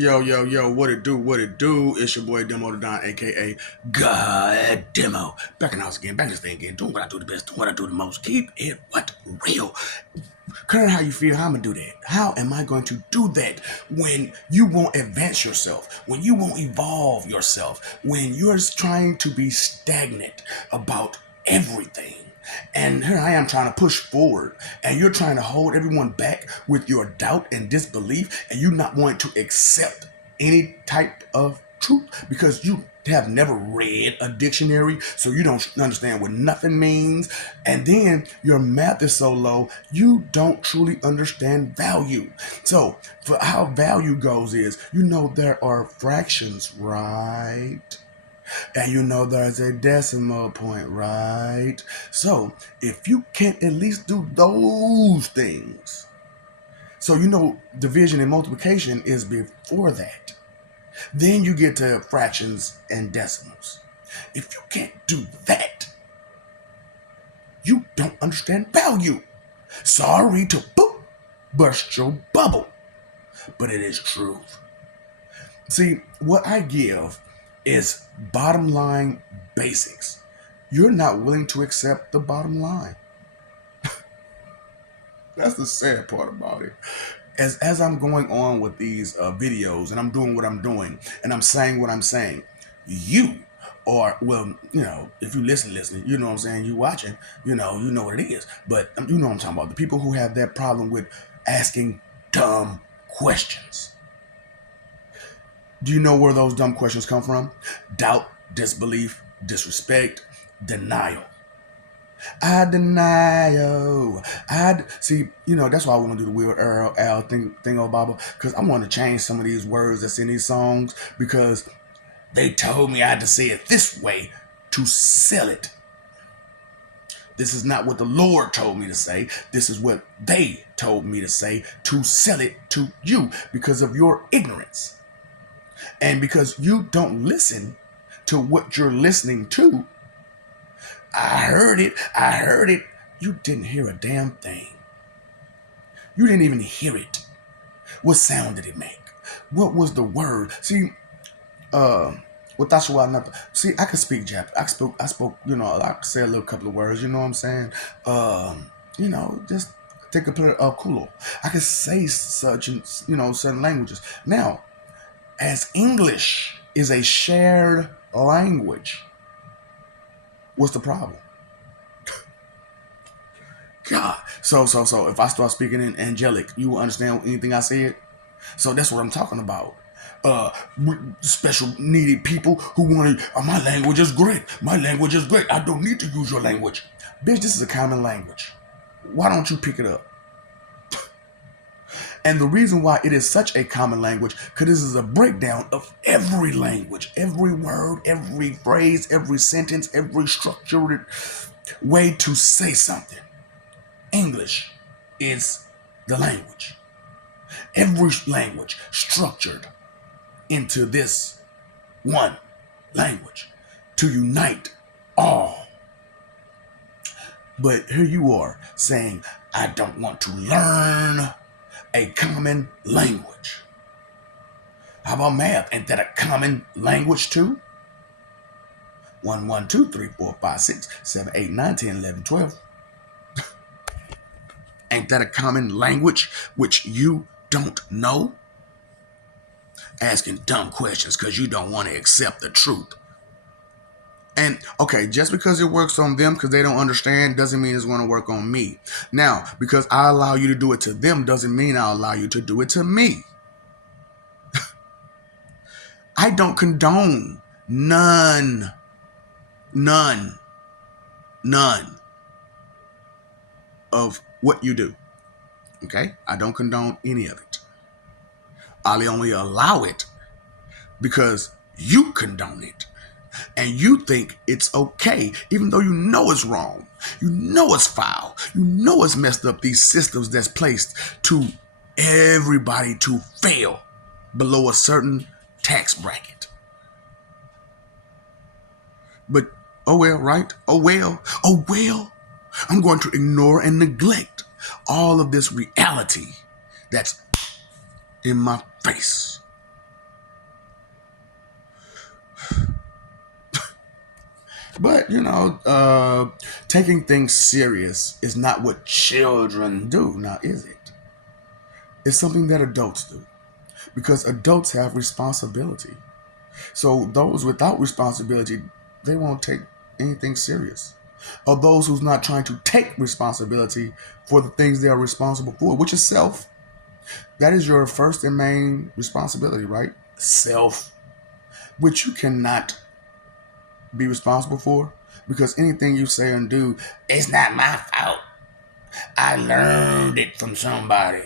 Yo, what it do, what it do? It's your boy Demo the Don, aka God Demo. Back in the house again, back in this thing again, doing what I do the best, doing what I do the most. Keep it what real. Current how you feel, how I'm gonna do that. How am I going to do that when you won't advance yourself, when you won't evolve yourself, when you're trying to be stagnant about everything? And here I am trying to push forward, and you're trying to hold everyone back with your doubt and disbelief, and you not wanting to accept any type of truth because you have never read a dictionary, so you don't understand what nothing means. And then your math is so low, you don't truly understand value. So, for how value goes is, there are fractions, right? And there's a decimal point, right? So if you can't at least do those things, so division and multiplication is before that. Then you get to fractions and decimals. If you can't do that, you don't understand value. Sorry to burst your bubble, but it is truth. See, what I give is bottom line basics. You're not willing to accept the bottom line. That's the sad part about it. As I'm going on with these videos and I'm doing what I'm doing and I'm saying what I'm saying, you or, well, if you listening, you know what I'm saying, you watching, you know what it is. But you know what I'm talking about. The people who have that problem with asking dumb questions. Do you know where those dumb questions come from? Doubt, disbelief, disrespect, denial. I deny you. See, that's why I want to do the Weird Al thing on Baba, because I want to change some of these words that's in these songs because they told me I had to say it this way to sell it. This is not what the Lord told me to say. This is what they told me to say to sell it to you because of your ignorance. And because you don't listen to what you're listening to, I heard it. You didn't hear a damn thing. You didn't even hear it. What sound did it make? What was the word? See, see, I could speak Japanese. I spoke, I could say a little couple of words, you know what I'm saying? Just take a play of kulo. I could say certain languages. Now, as English is a shared language, what's the problem? God. So if I start speaking in angelic, you will understand anything I said? So that's what I'm talking about. Special needed people who want to, my language is great. My language is great. I don't need to use your language. Bitch, this is a common language. Why don't you pick it up? And the reason why it is such a common language, because this is a breakdown of every language, every word, every phrase, every sentence, every structured way to say something. English is the language. Every language structured into this one language to unite all. But here you are saying, I don't want to learn a common language. How about math? Ain't that a common language too? 1, 1, 2, 3, 4, 5, 6, 7, 8, 9, 10, 11, 12. Ain't that a common language which you don't know? Asking dumb questions because you don't want to accept the truth. And okay, just because it works on them because they don't understand doesn't mean it's going to work on me. Now, because I allow you to do it to them doesn't mean I'll allow you to do it to me. I don't condone none of what you do. Okay? I don't condone any of it. I'll only allow it because you condone it. And you think it's okay, even though you know it's wrong. You know it's foul. You know it's messed up, these systems that's placed to everybody to fail below a certain tax bracket. But, oh well, right? Oh well. I'm going to ignore and neglect all of this reality that's in my face. But taking things serious is not what children do, now is it? It's something that adults do because adults have responsibility. So those without responsibility, they won't take anything serious. Or those who's not trying to take responsibility for the things they are responsible for, which is self. That is your first and main responsibility, right? Self, which you cannot be responsible for because anything you say and do, it's not my fault. I learned it from somebody.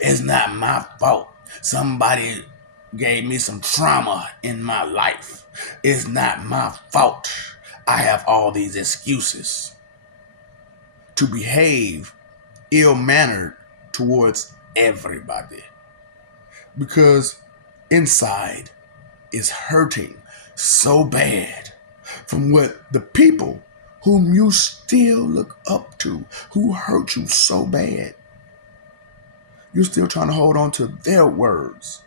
It's not my fault. Somebody gave me some trauma in my life. It's not my fault. I have all these excuses to behave ill mannered towards everybody because inside is hurting so bad from what the people whom you still look up to, who hurt you so bad, you're still trying to hold on to their words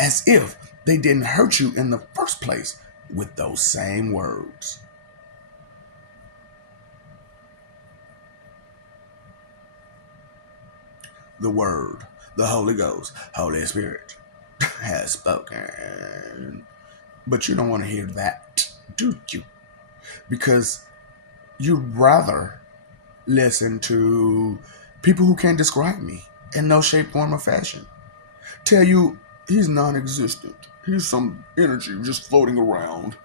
as if they didn't hurt you in the first place with those same words. The word, the Holy Ghost, Holy Spirit has spoken. But you don't want to hear that, do you? Because you'd rather listen to people who can't describe me in no shape, form, or fashion. Tell you he's non-existent. He's some energy just floating around.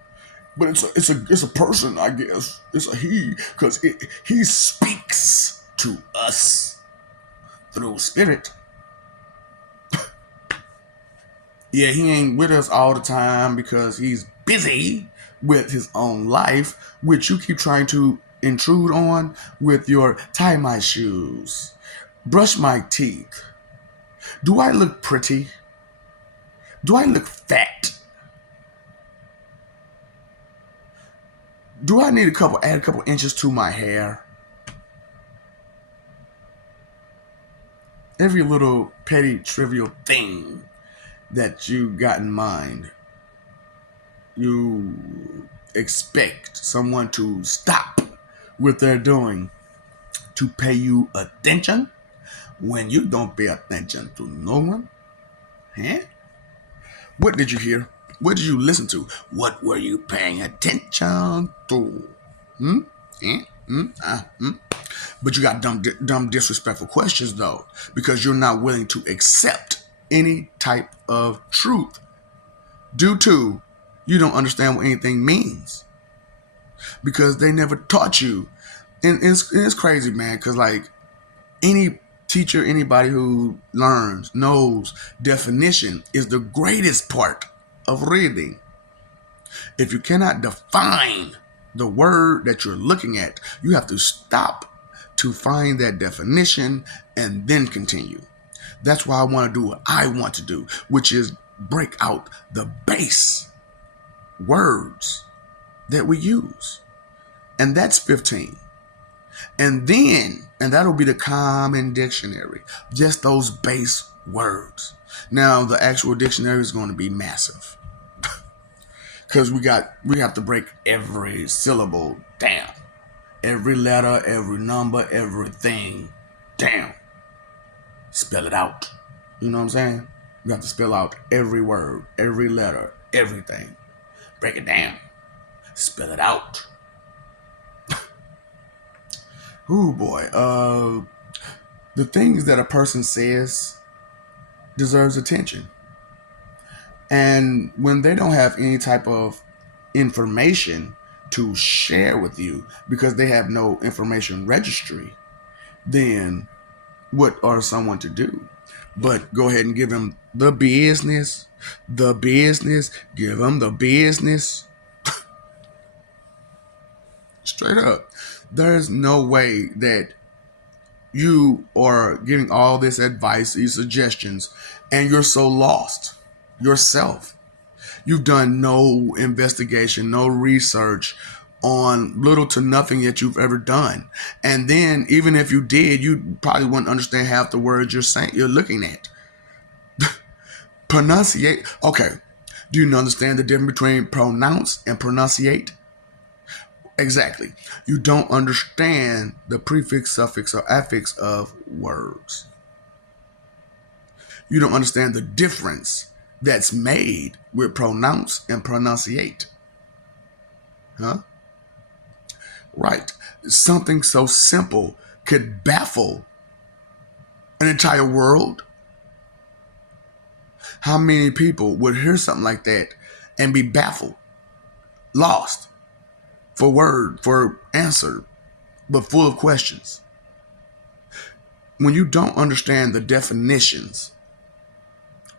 But it's a person, I guess. It's a he, because he speaks to us through spirit. Yeah, he ain't with us all the time because he's busy with his own life, which you keep trying to intrude on with your tie my shoes, brush my teeth. Do I look pretty? Do I look fat? Do I need add a couple inches to my hair? Every little petty trivial thing that you got in mind, you expect someone to stop what they're doing to pay you attention when you don't pay attention to no one? Huh? What did you hear? What did you listen to? What were you paying attention to? Hmm? Eh? But you got dumb, disrespectful questions though, because you're not willing to accept any type of truth due to you don't understand what anything means because they never taught you. And it's crazy, man, because like any teacher, anybody who learns, knows definition is the greatest part of reading. If you cannot define the word that you're looking at, you have to stop to find that definition and then continue. That's why I want to do what I want to do, which is break out the base words that we use. And that's 15. And that'll be the common dictionary, just those base words. Now, the actual dictionary is going to be massive because we have to break every syllable down, every letter, every number, everything down. Spell it out. You know what I'm saying? You have to spell out every word, every letter, everything. Break it down. Spell it out. Ooh, boy. The things that a person says deserves attention. And when they don't have any type of information to share with you because they have no information registry, then what are someone to do? But go ahead and give them the business, give them the business. Straight up. There's no way that you are giving all this advice, these suggestions, and you're so lost yourself. You've done no investigation, no research on little to nothing that you've ever done. And then even if you did, you probably wouldn't understand half the words you're looking at. Pronunciate. Okay. Do you understand the difference between pronounce and pronunciate? Exactly. You don't understand the prefix, suffix, or affix of words. You don't understand the difference that's made with pronounce and pronunciate. Huh? Right. Something so simple could baffle an entire world. How many people would hear something like that and be baffled, lost for word, for answer, but full of questions? When you don't understand the definitions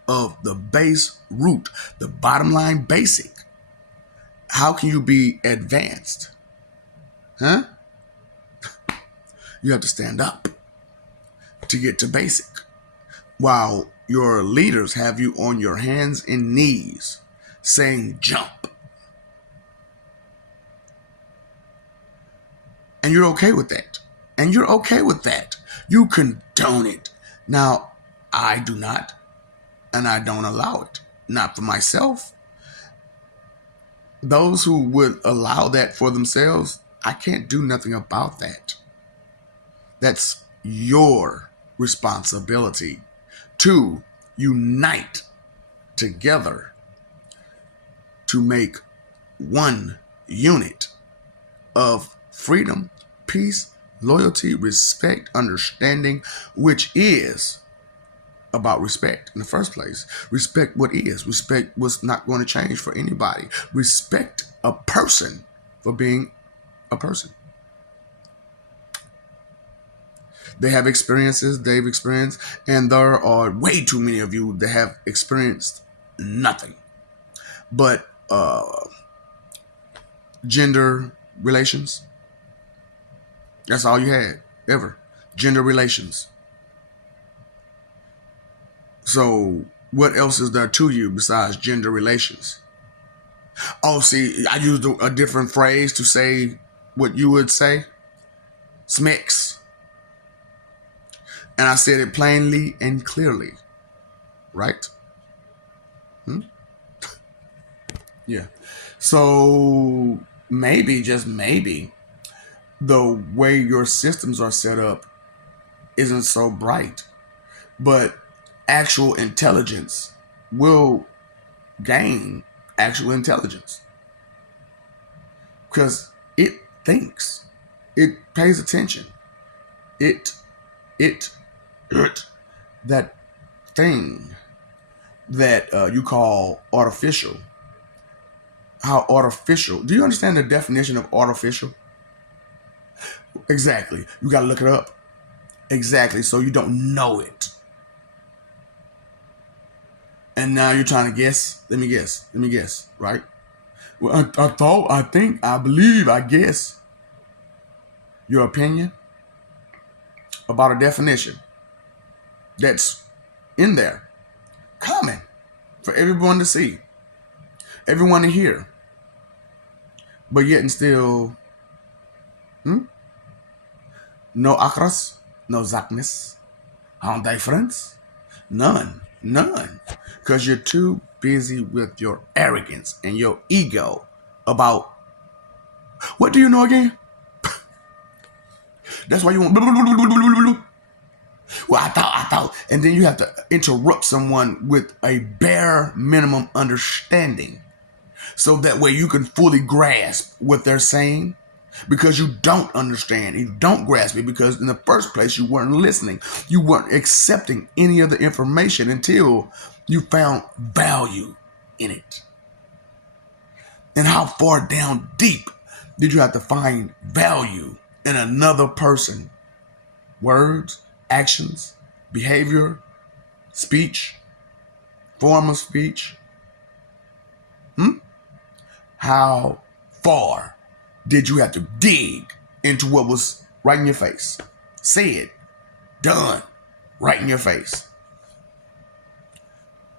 of the base root, the bottom line basic, how can you be advanced? Huh? You have to stand up to get to basic. While your leaders have you on your hands and knees saying jump. And you're okay with that. And you're okay with that. You condone it. Now, I do not, and I don't allow it. Not for myself. Those who would allow that for themselves, I can't do nothing about that. That's your responsibility to unite together to make one unit of freedom, peace, loyalty, respect, understanding, which is about respect in the first place. Respect what is. Respect what's not going to change for anybody. Respect a person for being a person. They have experiences they've experienced, and there are way too many of you that have experienced nothing but gender relations. That's all you had ever. Gender relations. So what else is there to you besides gender relations? Oh, see, I used a different phrase to say what you would say. Smicks. And I said it plainly and clearly. Right? Yeah. So maybe, just maybe, the way your systems are set up isn't so bright. But actual intelligence will gain actual intelligence. Because it thinks. It pays attention. It that thing that you call artificial. How artificial? Do you understand the definition of artificial? Exactly. You got to look it up. Exactly. So you don't know it. And now you're trying to guess. Let me guess. Right? Well, I thought, I think, I believe, I guess. Your opinion about a definition that's in there, common for everyone to see, everyone to hear, but yet and still, no akras, no zakness, no difference, none, because you're too busy with your arrogance and your ego about what do you know again? That's why you want. Well, I thought, and then you have to interrupt someone with a bare minimum understanding, so that way you can fully grasp what they're saying, because you don't understand, you don't grasp it, because in the first place you weren't listening, you weren't accepting any of the information until you found value in it. And how far down deep did you have to find value in another person? Words, actions, behavior, speech, form of speech. How far did you have to dig into what was right in your face? Said, done, right in your face.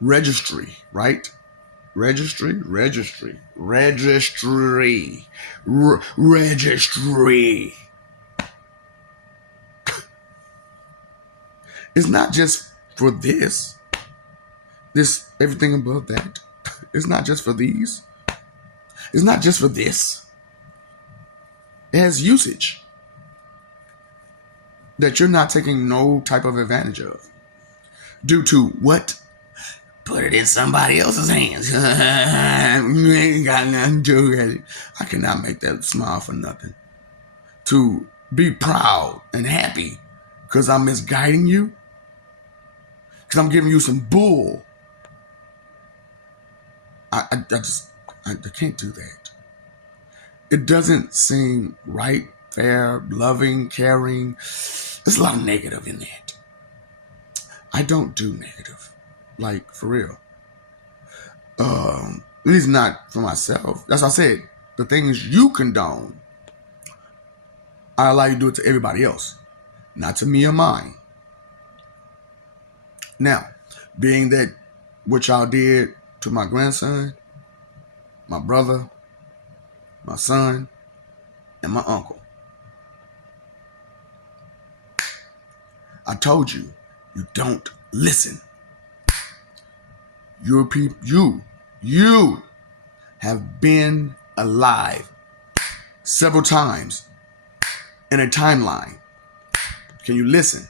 Registry, right? Registry. It's not just for this everything above that. It's not just for these. It's not just for this. It has usage that you're not taking no type of advantage of. Due to what? Put it in somebody else's hands. You ain't got nothing to do with it. I cannot make that smile for nothing. To be proud and happy because I'm misguiding you, because I'm giving you some bull. I can't do that. It doesn't seem right, fair, loving, caring. There's a lot of negative in that. I don't do negative, like for real. At least not for myself. That's what I said. The things you condone, I allow you to do it to everybody else, not to me or mine. Now, being that what y'all did to my grandson, my brother, my son, and my uncle, I told you, you don't listen. You have been alive several times in a timeline. Can you listen?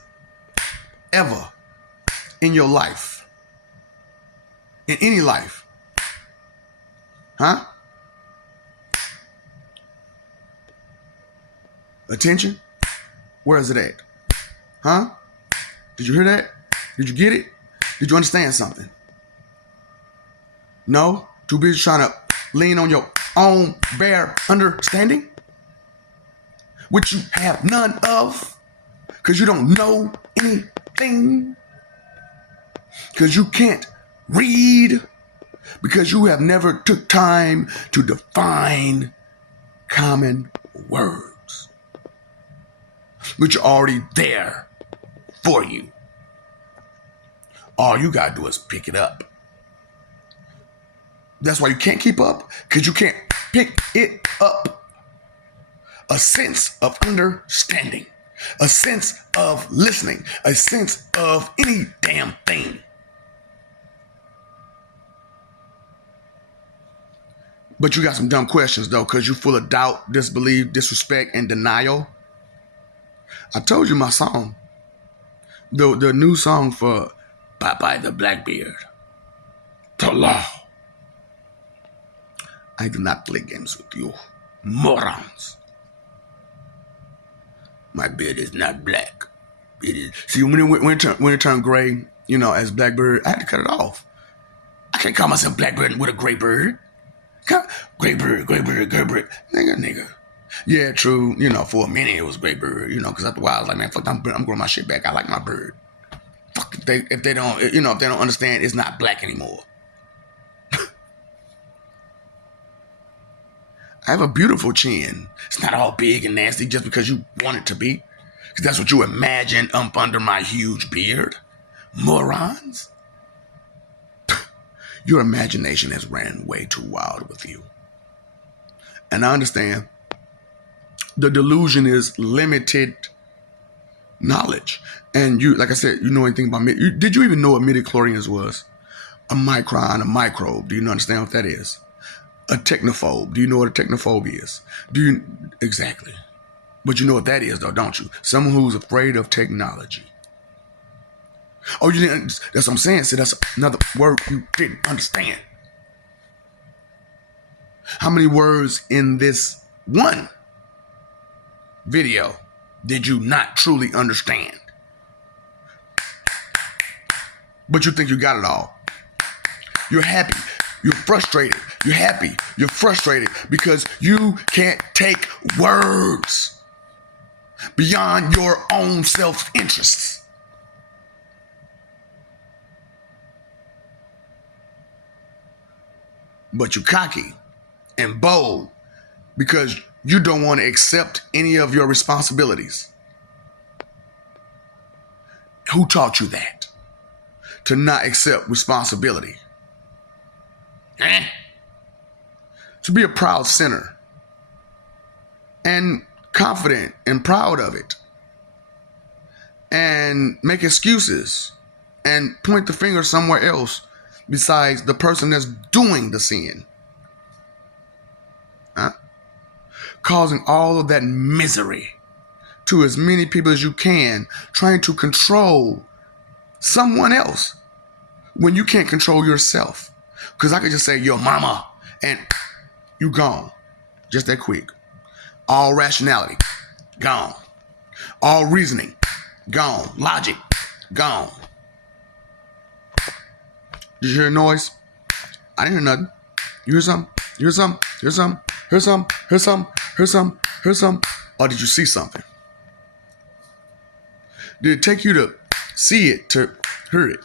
Ever in your life? In any life? Huh? Attention? Where is it at? Huh? Did you hear that? Did you get it? Did you understand something? No? Too busy trying to lean on your own bare understanding? Which you have none of? Because you don't know anything? Because you can't read? Because you have never took time to define common words, which are already there for you. All you gotta do is pick it up. That's why you can't keep up, because you can't pick it up. A sense of understanding, a sense of listening, a sense of any damn thing. But you got some dumb questions, though, because you're full of doubt, disbelief, disrespect, and denial. I told you my song. The new song for Popeye the Blackbeard. The law. I do not play games with you, morons. My beard is not black. It is. See, when it turned gray, as Blackbird, I had to cut it off. I can't call myself Blackbird with a gray bird. Gray bird. Nigga. Yeah, true. For a minute it was gray bird. Because after a while I was like, man, fuck, I'm growing my shit back. I like my bird. Fuck, if they don't understand, it's not black anymore. I have a beautiful chin. It's not all big and nasty just because you want it to be. Because that's what you imagine up under my huge beard. Morons. Your imagination has ran way too wild with you. And I understand the delusion is limited knowledge. And you, like I said, you know anything about did you even know what midichlorians was? A micron, a microbe. Do you understand what that is? A technophobe. Do you know what a technophobe is? Exactly. But you know what that is, though, don't you? Someone who's afraid of technology. Oh, you didn't. That's what I'm saying. So that's another word you didn't understand. How many words in this one video did you not truly understand? But you think you got it all. You're happy. You're frustrated. You're happy. You're frustrated because you can't take words beyond your own self-interests. But you're cocky and bold because you don't want to accept any of your responsibilities. Who taught you that? To not accept responsibility? To be a proud sinner and confident and proud of it and make excuses and point the finger somewhere else besides the person that's doing the sin. Huh? causing all of that misery to as many people as you can, trying to control someone else when you can't control yourself. Because I could just say, your mama, and you gone. Just that quick. All rationality, gone. All reasoning, gone. Logic, gone. Did you hear a noise? I didn't hear nothing. You hear something? You hear something? Hear something? Hear something? Hear something? Hear something? Hear something? Or did you see something? Did it take you to see it to hear it?